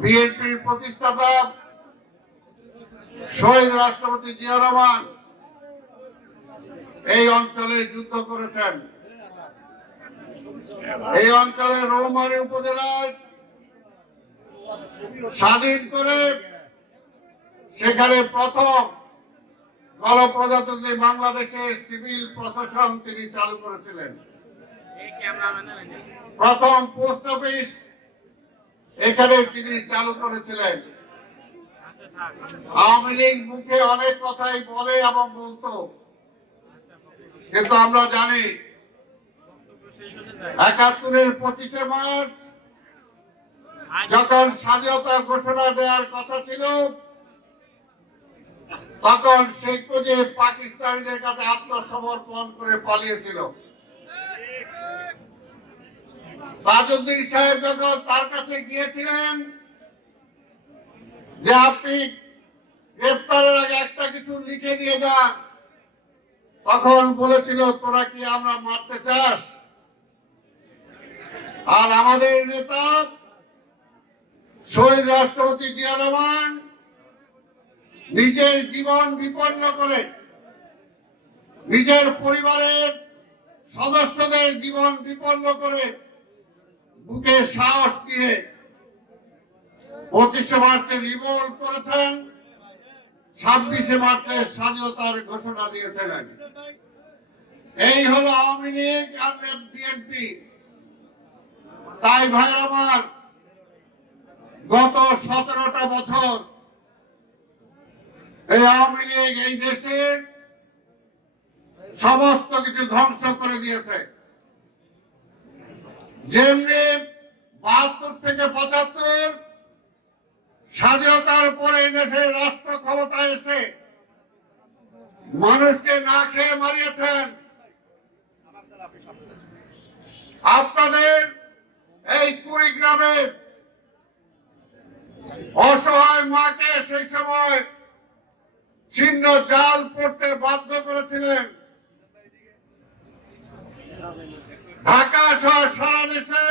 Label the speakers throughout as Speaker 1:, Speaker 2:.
Speaker 1: বিএনপির প্রতিষ্ঠাতা শহীদ রাষ্ট্রপতি জিয়া রহমান এই অঞ্চলে যুদ্ধ করেছেন। এই অঞ্চলের রৌমারী উপজেলার স্বাধীন করে সেখানে প্রথম গণপ্রজাতন্ত্রী বাংলাদেশের সিভিল প্রশাসন তিনি চালু করেছিলেন। প্রথম পোস্ট অফিস এখানে তিনি চালু করেছিলেন। আওয়ামী লীগ মুখে অনেক কথাই বলে এবং বলতো। কিন্তু আমরা জানি একাত্তরের পঁচিশে মার্চ যখন স্বাধীনতা ঘোষণা দেওয়ার কথা ছিল তখন শেখ মুজিব পাকিস্তানিদের কাছে আত্মসমর্পণ করে পালিয়েছিল। তাজউদ্দিন সাহেব যখন তার কাছে গিয়েছিলেন যে আপনি গ্রেপ্তারের আগে একটা কিছু লিখে দিয়ে যান, তখন বলেছিল, তোরা কি আমরা মারতে চাস? আর আমাদের নেতা শহীদ রাষ্ট্রপতি জিয়া রহমান নিজের জীবন বিপন্ন করে নিজের পরিবারের সদস্যদের জীবন বিপন্ন করে বুকে সাহস দিয়ে পঁচিশে মার্চে রিভোল করেছেন, ছাব্বিশে মার্চে স্বাধীনতার ঘোষণা দিয়েছিলেন এই হলো আওয়ামী লীগ আর বিএনপি। তাই ভাই আমার, গত সতেরোটা বছর এই আওয়ামী লীগ এই দেশের সমস্ত কিছু ধ্বংস করে দিয়েছে। যেমনি বাহাত্তর থেকে পঁচাত্তর স্বাধীনতার পরে দেশের রাষ্ট্র ক্ষমতা এসে মানুষকে না খেয়ে মারিয়েছেন। আপনাদের এই কুড়িগ্রামের অসহায় মাকে সেই সময় ছিন্ন জাল পড়তে বাধ্য করেছিলেন। ঢাকা সহ সারা দেশে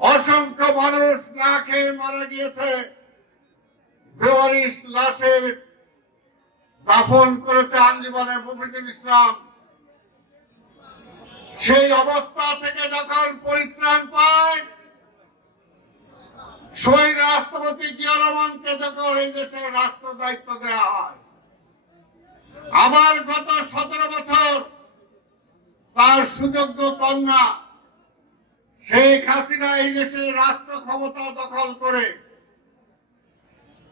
Speaker 1: অসংখ্য মানুষ না খেয়ে মারা গিয়েছে। লাশের দাফন করেছে আঞ্জীবনে মুফিদুল ইসলাম। সেই অবস্থা থেকে যখন পরিত্রাণ পায়, শহীদ রাষ্ট্রপতি জিয়া রহমানকে যখন এই দেশের রাষ্ট্র দায়িত্ব দেওয়া হয় আমার গত সতেরো বছর সুযোগ্য কন্যা, শেখ হাসিনা এই দেশের রাষ্ট্র ক্ষমতা দখল করে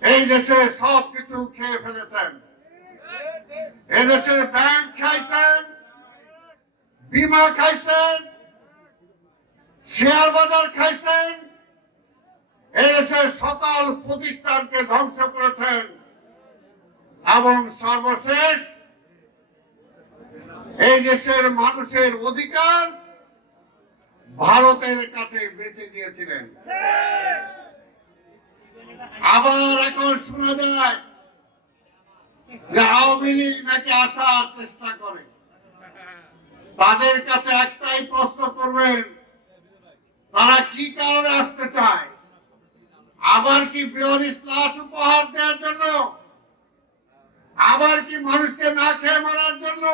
Speaker 1: এই দেশে সব কিছু খেয়ে ফেলেছেন। এদেশের ব্যাংক খাইছেন, বিমা খাইছেন শেয়ার বাজার খাইছেন এদেশের সকল প্রতিষ্ঠানকে ধ্বংস করেছেন এবং সর্বশেষ এই দেশের মানুষের অধিকার ভারতের কাছে বেঁচে দিয়েছিলেন আবার এখন শোনা যায় যে আওয়ামী লীগ নাকি আসার চেষ্টা করে। তাদের কাছে একটাই প্রশ্ন করবেন, তারা কি কারণে আসতে চায়? আবার কি বেহরিস লাশ উপহার দেওয়ার জন্য? আবার কি মানুষকে না খেয়ে মারার জন্য?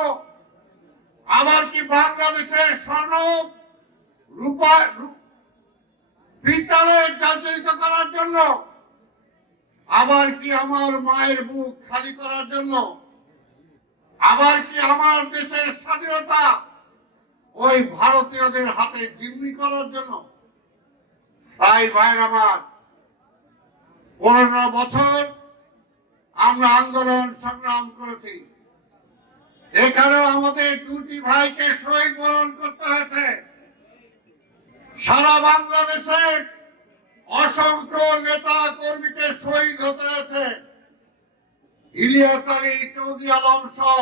Speaker 1: আবার কি বাংলাদেশের স্বর্ণ রূপা বিদ্যালয়ে যাচারিত করার জন্য? আবার কি আমার মায়ের মুখ খালি করার জন্য? আবার কি আমার দেশের স্বাধীনতা ওই ভারতীয়দের হাতে জিম্মি করার জন্য? তাই ভাইর আমার, পনেরো বছর আমরা আন্দোলন সংগ্রাম করেছি। এখানেও আমাদের দুটি ভাইকে শহীদ বরণ করতে হয়েছে। সারা বাংলাদেশের অসংখ্য নেতা কর্মীকে শহীদ হতে হয়েছে। ইলিয়াস আলী, চৌধুরী আলম সহ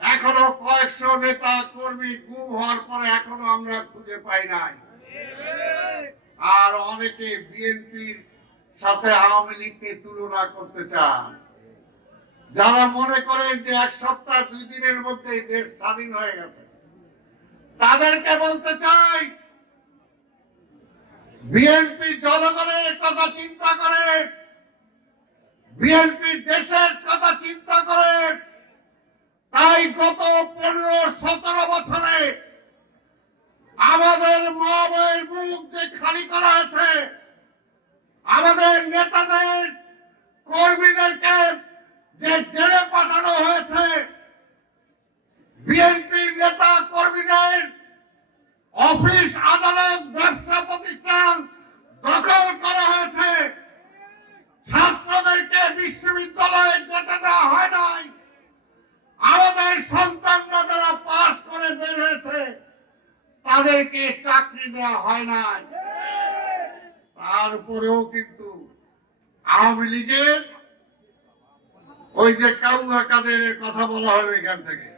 Speaker 1: এখনও কয়েকশো নেতা কর্মী গুম হওয়ার পরে এখনও আমরা খুঁজে পাই নাই। আর অনেকে বিএনপির সাথে আওয়ামী লীগকে তুলনা করতে চান। যারা মনে করেন যে এক সপ্তাহ, দুই দিনের মধ্যে দেশ স্বাধীন হয়ে গেছে, তাদেরকে বলতে চাই বিএনপি জনগণের কথা চিন্তা করে বিএনপি দেশের কথা চিন্তা করে। তাই গত পনেরো, সতেরো বছরে আমাদের মা বইয়ের মুখ যে খালি করা আছে আমাদের নেতাদের, কর্মীদেরকে যে জেলে পাঠানো হয়েছে বিএনপি নেতা কর্মীদের অফিস, আদালত, ব্যবসা প্রতিষ্ঠান দখল করা হয়েছে। ছাত্রদেরকে বিশ্ববিদ্যালয়ে যেতে দেওয়া হয় নাই। আমাদের সন্তানরা যারা পাশ করে বের হয়েছে, তাদেরকে চাকরি দেওয়া হয় নাই। তারপরেও কিন্তু আওয়ামী লীগের ওই যে কাউয়া কাদের কথা বলা হলো এখান থেকে।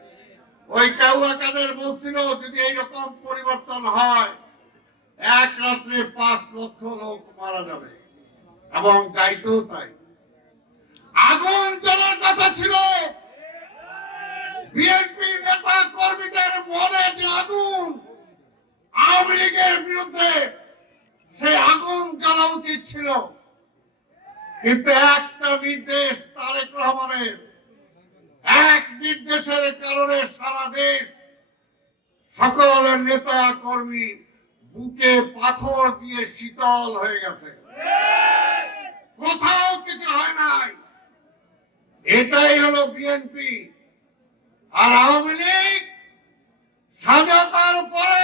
Speaker 1: ওই কাউয়া কাদের বলছিল, যদি এইরকম পরিবর্তন হয়, এক রাত্রে পাঁচ লক্ষ লোক মারা যাবে। এবং যাইতেও তাই। আগুন জ্বলার কথা ছিল। বিএনপি নেতা কর্মীদের মনে যে আগুন, আওয়ামী লীগের বিরুদ্ধে সেই আগুন জ্বলা উচিত ছিল। কিন্তু একটা নির্দেশ তারেক রহমানের। এক নির্দেশের কারণে সারা দেশ সকল নেতা কর্মী বুকে পাথর দিয়ে শীতল হয়ে গেছে। কোথাও কিছু হয় নাই। এটাই হলো বিএনপি। আর আওয়ামী লীগ স্বাধীনতার পরে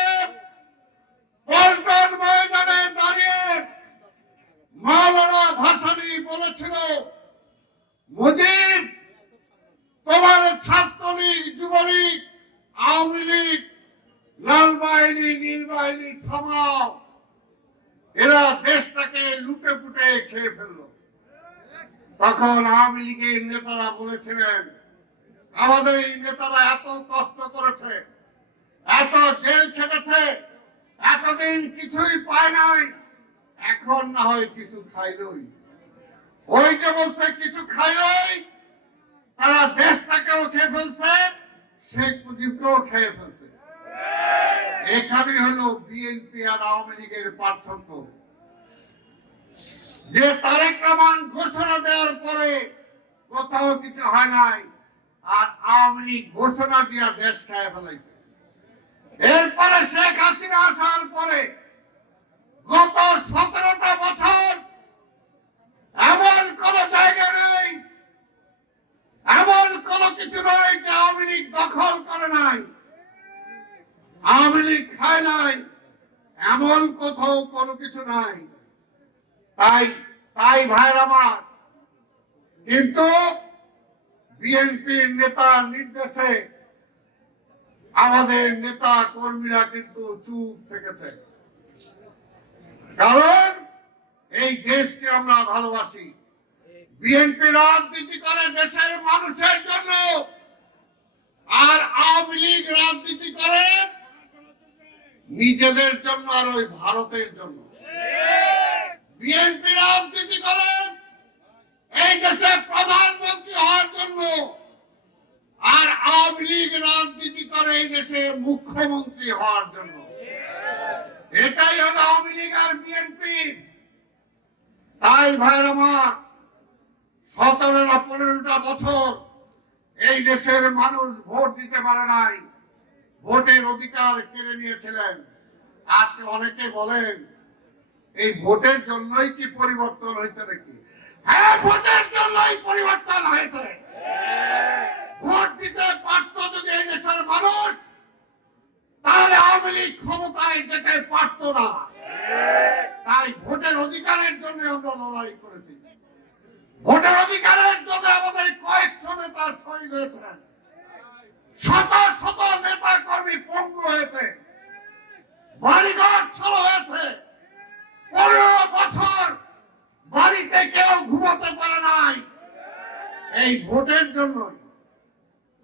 Speaker 1: খেয়ে ফেলল। তখন আওয়ামী লীগের নেতারা বলেছিলেন, আমাদের এই নেতারা এত কষ্ট করেছে, এত জেল খেটেছে, এতদিন কিছুই পায় নাই, এখন না হয় কিছু খাইলই ওই যে বলছে, কিছু খাইলই তারা দেশটাকেও খেয়ে ফেলছে, শেখ মুজিবকেও খেয়ে ফেলছে। এখানে হলো বিএনপি আর আওয়ামী লীগের পার্থক্য। যে তারেক রহমান ঘোষণা দেওয়ার পরে কোথাও কিছু হয় নাই, আর আওয়ামী লীগ ঘোষণা দিয়া দেশ খেয়ে ফেলাইছে এরপরে শেখ হাসিনা আসার পরে গত সতেরোটা বছর এমন কোন জায়গা নেই, এমন কোন কিছু নয় যে আওয়ামী লীগ দখল করে নাই, আওয়ামী লীগ খায় নাই, এমন কোথাও কোনো কিছু নাই। তাই তাই ভাইর আমার। কিন্তু বিএনপির নেতার নির্দেশে আমাদের নেতা কর্মীরা কিন্তু চুপ থেকেছে। কারণ এই দেশকে আমরা ভালোবাসি। বিএনপি রাজনীতি করে দেশের মানুষের জন্য আর আওয়ামী লীগ রাজনীতি করে নিজেদের জন্য আর ওই ভারতের জন্য। বিএনপি রাজনীতি করে এই দেশের প্রধানমন্ত্রী হওয়ার জন্য। আর আওয়ামী লীগ রাজনীতি করে এই দেশে মুখ্যমন্ত্রী হওয়ার জন্য। এটাই হলো আওয়ামী লীগ আর বিএনপি। তাই ভাইয়ের আমার, সতেরো পনেরোটা বছর এই দেশের মানুষ ভোট দিতে পারে নাই। ভোটের অধিকার কেড়ে নিয়েছিলেন। আজকে অনেকে বলেন এই ভোটের জন্যই কি পরিবর্তন হয়েছে নাকি? হ্যাঁ ভোটের জন্যই পরিবর্তন হয়েছে। ভোট দিতে পারত যদি এই দেশের মানুষ, তাহলে আওয়ামী লীগ ক্ষমতায় যেতে পারত না। তাই ভোটের অধিকারের জন্য আমরা লড়াই করেছি। ভোটের অধিকারের জন্য আমাদের কয়েকশো নেতা শহীদ হয়েছেন শত শত নেতা কর্মী পঙ্গু হয়েছে। বাড়িঘর ছিল হয়েছে। পনেরো বছর বাড়িতে কেউ ঘুমাতে পারে নাই। এই ভোটের জন্যই।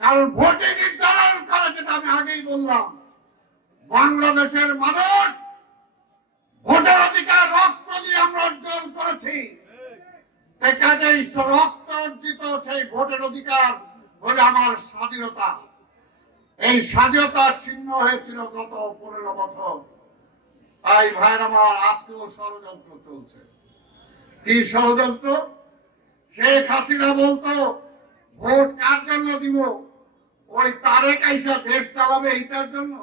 Speaker 1: কারণ ভোটে নির্ধারণ করে, যেটা আমি আগেই বললাম, বাংলাদেশের মানুষ ভোটের অধিকার, রক্ত দিয়ে আমরা অর্জন করেছি। কাজেই রক্ত অর্জিত সেই ভোটের অধিকার বলে আমার স্বাধীনতা। এই স্বাধীনতা ছিন্ন হয়েছিল গত পনেরো বছর। ভাই, ভাইয়ের আমার আজকেও ষড়যন্ত্র চলছে। কি ষড়যন্ত্র? শেখ হাসিনা বলতো, ভোট কার জন্য দিব? ওই তারেক আইসা দেশ চালাবে এইটার জন্য?